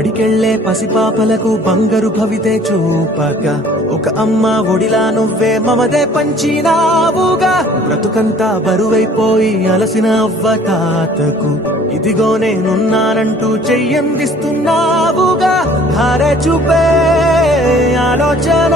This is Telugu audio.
బడికెళ్లే పసిపాపలకు బంగారు భవితే చూపక ఒక అమ్మ ఒడిలా నువ్వే మమదే పంచినావుగా. బ్రతుకంతా బరువైపోయి అలసిన అవ్వ తాతకు ఇదిగో నేనున్నానంటూ చెయ్యందిస్తున్నావుగా. ధారే చూపే ఆలోచన